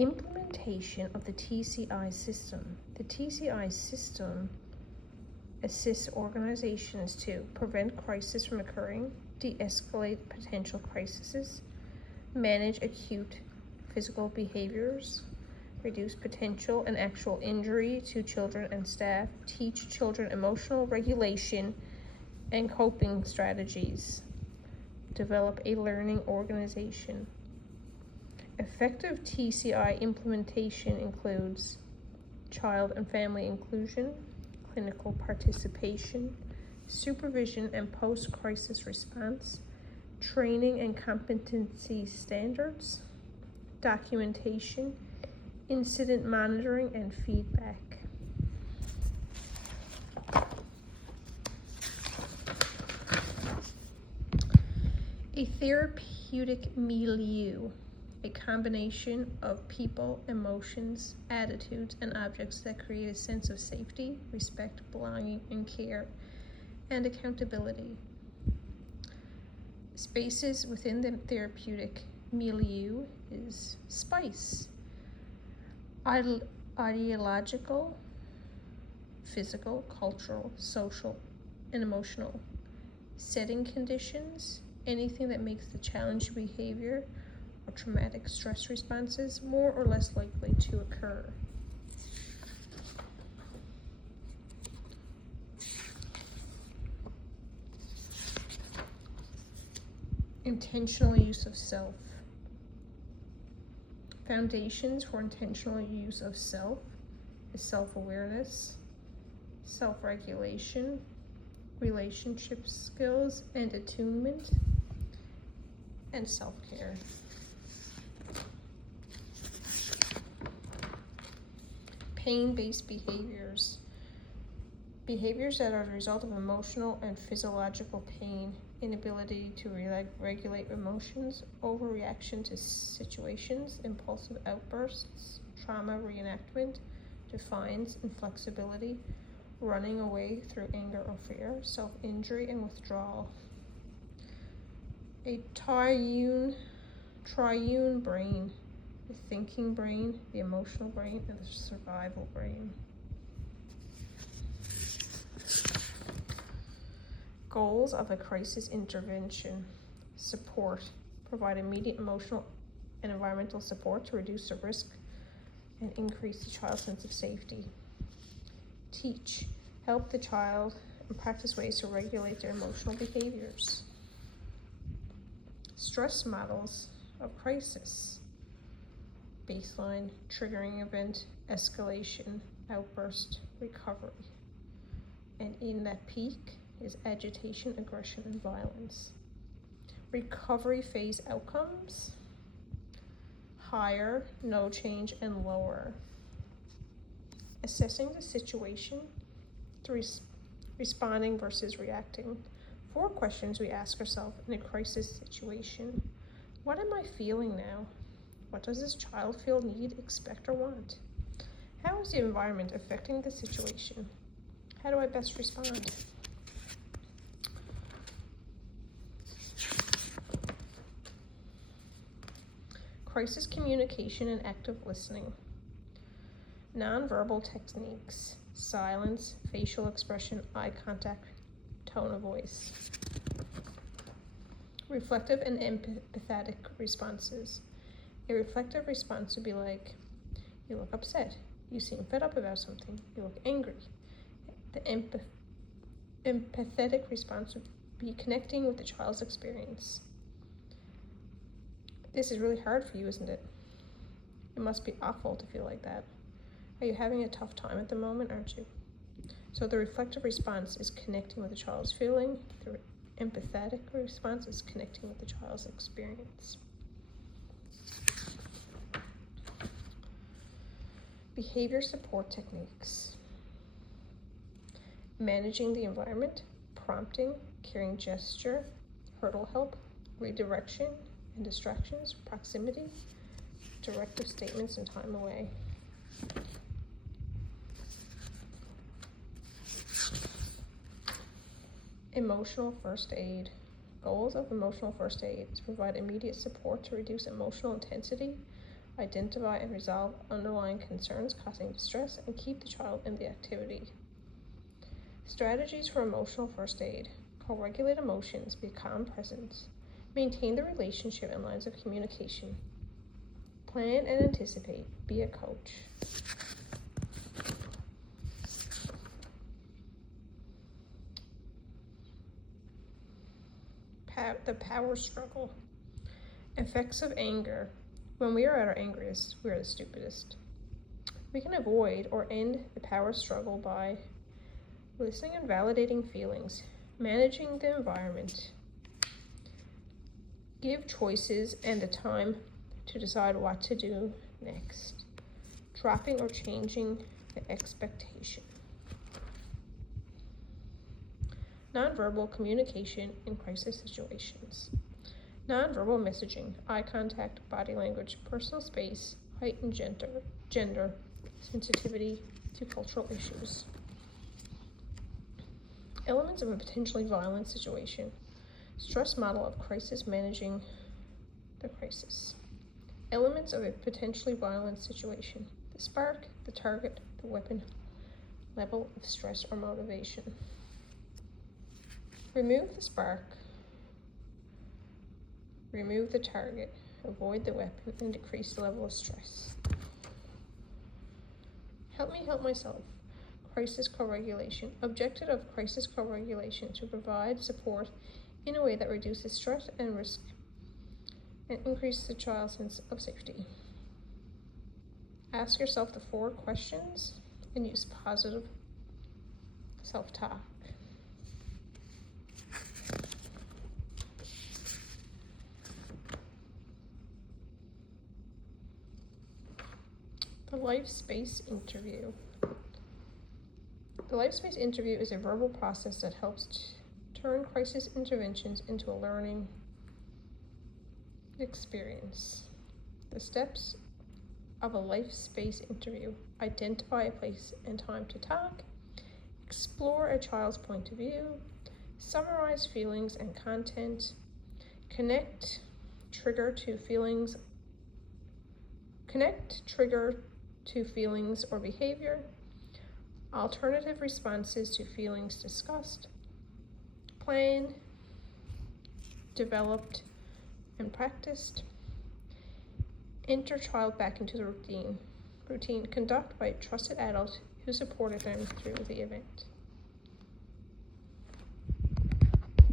Implementation of the TCI system. The TCI system assists organizations to prevent crisis from occurring, de-escalate potential crises, manage acute physical behaviors, reduce potential and actual injury to children and staff, teach children emotional regulation and coping strategies, develop a learning organization. Effective TCI implementation includes child and family inclusion, clinical participation, supervision and post-crisis response, training and competency standards, documentation, incident monitoring, and feedback. A therapeutic milieu, a combination of people, emotions, attitudes, and objects that create a sense of safety, respect, belonging, and care, and accountability. Spaces within the therapeutic milieu is SPICE, ideological, physical, cultural, social, and emotional. Setting conditions, anything that makes the challenging behavior or traumatic stress responses more or less likely to occur. Intentional use of self. Foundations for intentional use of self is self-awareness, self-regulation, relationship skills and attunement, and self-care. Pain-based behaviors. Behaviors that are the result of emotional and physiological pain, inability to regulate emotions, overreaction to situations, impulsive outbursts, trauma reenactment, defiance, inflexibility, running away through anger or fear, self-injury, and withdrawal. A triune brain, the thinking brain, the emotional brain, and the survival brain. Goals of a crisis intervention. Support. Provide immediate emotional and environmental support to reduce the risk and increase the child's sense of safety. Teach. Help the child and practice ways to regulate their emotional behaviors. Stress models of crisis. Baseline, triggering event, escalation, outburst, recovery. And in that peak is agitation, aggression, and violence. Recovery phase outcomes: higher, no change, and lower. Assessing the situation, responding versus reacting. 4 questions we ask ourselves in a crisis situation. What am I feeling now? What does this child feel, need, expect, or want? How is the environment affecting the situation? How do I best respond? Crisis communication and active listening. Nonverbal techniques: silence, facial expression, eye contact, tone of voice. Reflective and empathetic responses. A reflective response would be like, you look upset, you seem fed up about something, you look angry. The empathetic response would be connecting with the child's experience. This is really hard for you, isn't it? It must be awful to feel like that. Are you having a tough time at the moment, aren't you? So the reflective response is connecting with the child's feeling. The empathetic response is connecting with the child's experience. Behavior support techniques. Managing the environment, prompting, carrying gesture, hurdle help, redirection and distractions, proximity, directive statements, and time away. Emotional first aid. Goals of emotional first aid is provide immediate support to reduce emotional intensity, identify and resolve underlying concerns causing distress, and keep the child in the activity. Strategies for emotional first aid. Co-regulate emotions, be a calm presence, maintain the relationship and lines of communication, plan and anticipate, be a coach. The power struggle. Effects of anger. When we are at our angriest, we are the stupidest. We can avoid or end the power struggle by listening and validating feelings, managing the environment, give choices and the time to decide what to do next, dropping or changing the expectation. Nonverbal communication in crisis situations. Nonverbal messaging, eye contact, body language, personal space, height and gender, sensitivity to cultural issues. Elements of a potentially violent situation. Stress model of crisis, managing the crisis. Elements of a potentially violent situation. The spark, the target, the weapon, level of stress or motivation. Remove the spark, remove the target, avoid the weapon, and decrease the level of stress. Help me help myself. Crisis co-regulation. Objective of crisis co-regulation: to provide support in a way that reduces stress and risk and increases the child's sense of safety. Ask yourself the 4 questions and use positive self-talk. The life space interview. The life space interview is a verbal process that helps turn crisis interventions into a learning experience. The steps of a life space interview: identify a place and time to talk, explore a child's point of view, summarize feelings and content, connect trigger to feelings or behavior, alternative responses to feelings discussed, plan, developed, and practiced, enter child back into the routine, conduct by a trusted adult who supported them through the event.